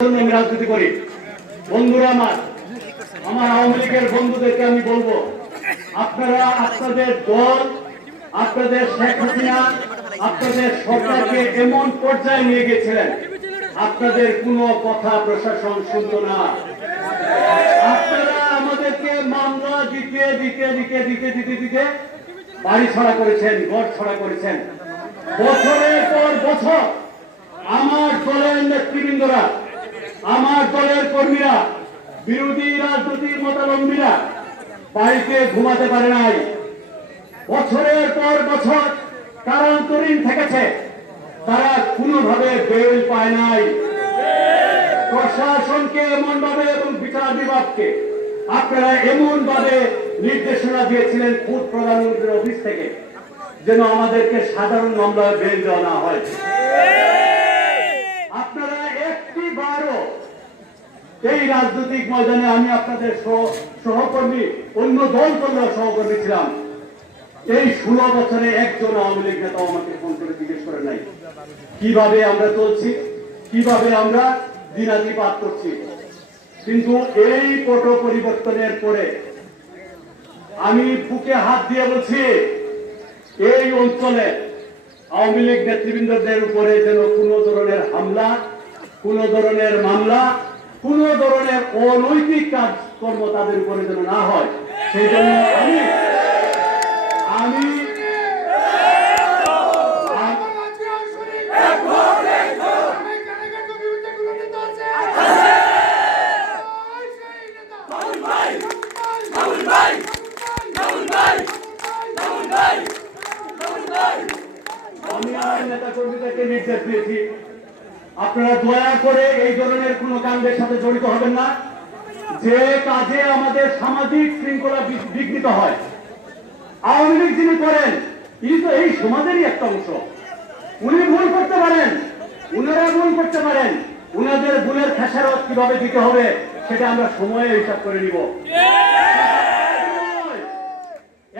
আমি রাজনীতি করি। বন্ধুরা আমার আমার আওয়ামী লীগের বন্ধুদেরকে আমি বলব, আপনারা আপনাদের দল, আপনাদের শেখ হাসিনা, আপনাদের সরকারকে এমন পর্যায়ে নিয়ে গেছিলেন, আপনাদের কোনো কথা প্রশাসন শুনত না। আপনারা আমাদেরকে মামলা দিতে দিতে দিতে দিতে দিতে দিতে বাড়ি ছড়া করেছেন, ঘর ছড়া করেছেন। বছরের পর বছর আমার দলের নেতৃবৃন্দরা আমার দলের কর্মীরা, বিরোধী রাজনৈতিক মতাবলম্বীরা বাড়িতে ঘুমাতে পারে নাই। বছরের পর বছর কারান্তরীণ থেকেছে। তারা কোনোভাবে বেল পায় নাই। প্রশাসনকে এমন ভাবে এবং বিচার বিভাগকে আপনারা এমন ভাবে নির্দেশনা দিয়েছিলেন খুব প্রধানমন্ত্রীর অফিস থেকে, যেন আমাদেরকে সাধারণ মামলায় বেল দেওয়া না হয় আপনারা একটি বারও এই রাজনৈতিক ময়দানে আমি আপনাদের সহকর্মী, অন্য দল করলেও সহকর্মী ছিলাম। এই ষোলো বছরে একজন আওয়ামী লীগ নেতা আমাকে ফোন করে জিজ্ঞেস করে নাই, কীভাবে আমরা চলছি, কীভাবে আমরা দিনাতিপাত করছি। কিন্তু এই পট পরিবর্তনের পরে আমি বুকে হাত দিয়ে বলছি, এই অঞ্চলে আওয়ামী লীগ নেতৃবৃন্দদের উপরে যেন কোনো ধরনের হামলা, কোনো ধরনের মামলা কোনো ধরনের অনৈতিক কাজকর্ম তাদের উপরে যেন না হয়, সেই জন্য আমি আমি আমি আমার নেতা কর্মীদেরকে নির্দেশ দিয়েছি। আপনারা দয়া করে এই ধরনের কোন কাণ্ডের সাথে জড়িত হবেন না। যে কাজে আমাদের সামাজিক শৃঙ্খলা বিঘ্নিত হয়, আওয়ামী লীগ যিনি করেন, তিনি তো এই সমাজেরই একটা অংশ। উনি ভুল করতে পারেন, উনারা ভুল করতে পারেন, উনাদের ভুলের খেসারত কীভাবে দিতে হবে, সেটা আমরা সময়ে হিসাব করে নিব।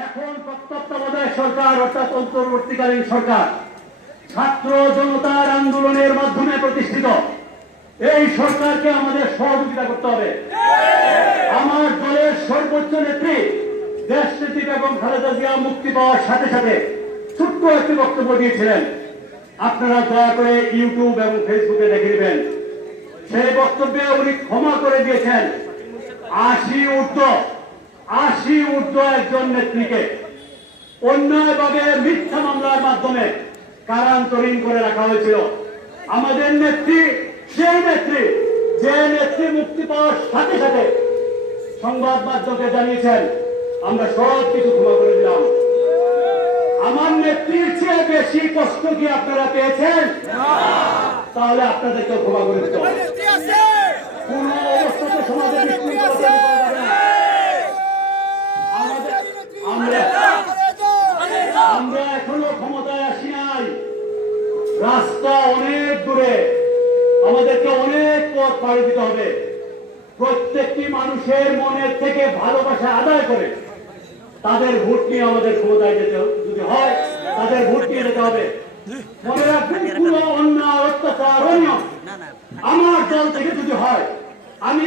এখন তত্ত্বাবধায়ক সরকার, অর্থাৎ অন্তর্বর্তীকালীন সরকার ছাত্র জনতার আন্দোলনের মাধ্যমে প্রতিষ্ঠিত। এই সরকারকে আমাদের সহযোগিতা করতে হবে। আমার দলের সর্বোচ্চ নেত্রী দেশ নেত্রী বেগম খালেদা জিয়া মুক্তি পাওয়ার সাথে সাথে ছোট্ট একটি বক্তব্য দিয়েছিলেন। আপনারা দয়া করে ইউটিউব এবং ফেসবুকে দেখে নেবেন। সেই বক্তব্যে উনি ক্ষমা করে দিয়েছেন। আশি ঊর্ধ্ব আশি ঊর্ধ্ব একজন নেত্রীকে। অন্যায়ভাবে মিথ্যা মামলার মাধ্যমে কারান্তরীণ করে রাখা হয়েছিল। আমাদের নেত্রী, সেই নেত্রী, যে নেত্রী মুক্তি পাওয়ার সাথে সাথে সংবাদ মাধ্যমকে জানিয়েছেন, আমরা সব কিছু ক্ষমা করে দিলাম। আমার নেত্রীর চেয়ে বেশি কষ্ট কি আপনারা পেয়েছেন? তাহলে আপনাদেরকে ক্ষমা করে দিতে কোন অবস্থাতে সমাজে বিশৃঙ্খলা তৈরি করা যাবে না। আমাদের আমরা আমরা এখনও ক্ষমতায় আসি নাই রাস্তা অনেক দূরে আমাদেরকে অনেক পথ পাড়ি দিতে হবে প্রত্যেকটি মানুষের মনের থেকে ভালোবাসা আদায় করে তাদের ভোট নিয়ে আমাদের ক্ষমতায় যেতে। যদি হয়, তাদের ভোট নিয়ে যেতে হবে মনে রাখবেন কোনো অন্যায়, অত্যাচার আমার দল থেকে যদি হয়, আমি